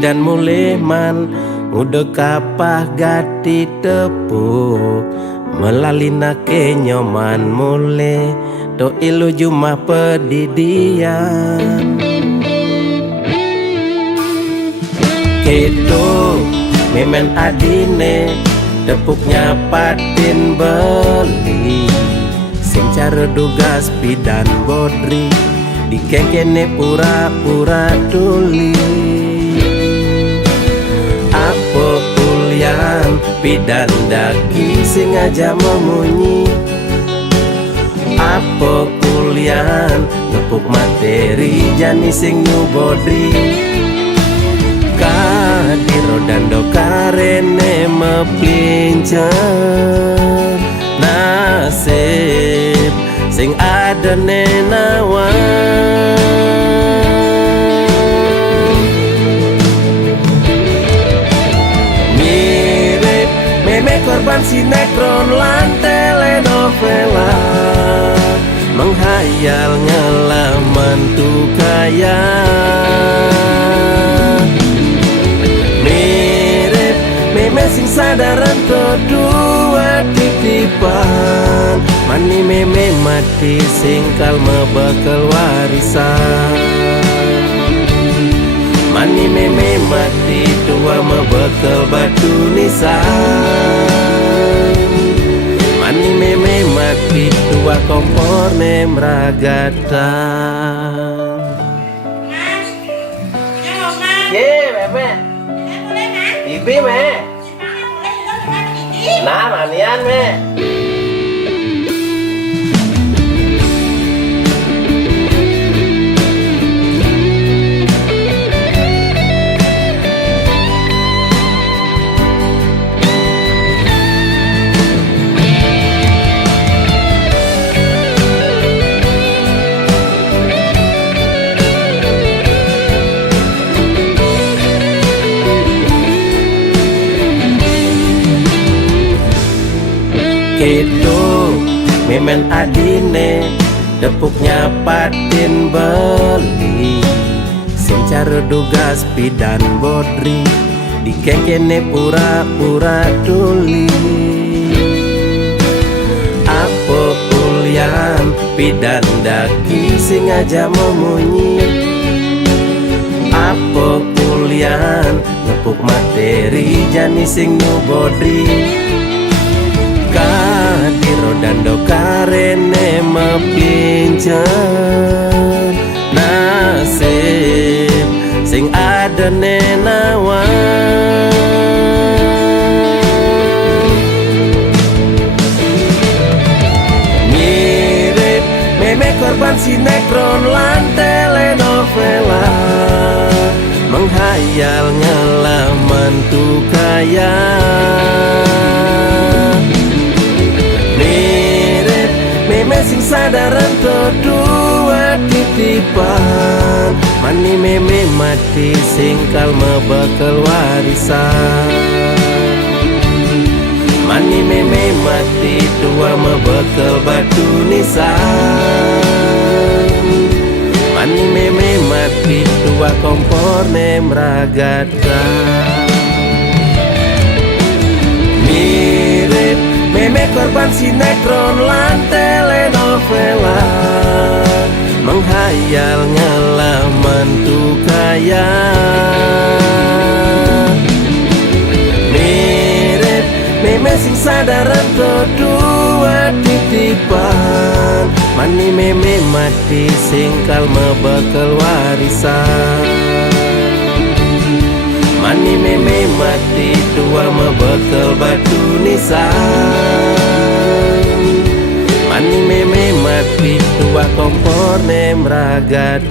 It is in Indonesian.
pidan muleman ngudek kapah gati tepuk melalina kenyoman mule to ilu jumah pedidian kedo memen adine tepuknya patin beli sing cara dugas pidan bodri dikekene pura-pura tuli apa kulian pidan daki sing aja memunyi apa kulian nepuk materi jani sing nyubodri kadiro dando karene meplincer nasib sing ada nenawan mirip meme korban sinetron lan telenovela menghayal ngelaman tuh kaya mirip meme sing sadaran kedua titipan mani meme mati singkal mebakal warisan mani meme mati tua mebakal batu nisan mani meme mati tua kompor nemragatan. Ye meme ibi me nah manian me kedo memen adine tepuknya patin beli sing cara dugas pidan bodri dikekene pura-pura tuli apa kulian pidan daki sing aja memunyi apa kulian nepuk materi jani sing nyubodri kadiro dando karene meplincer nasib sing ada nenawan mirip meme korban sinetron lan telenovela menghayal ngelaman tuh kaya sing sadaran kedua titipan mani meme mati singkal mebakal warisan mani meme mati tua mebakal batu nisan mani meme mati tua kompor nemragatan mirip meme korban sinetron lan telenovela menghayal ngelaman tuh kaya mirip meme sing sadaran kedua titipan mani meme mati singkal mebakal warisan mani meme mati tua mebakal batu nisan mani meme mati tua kompor nemragatan.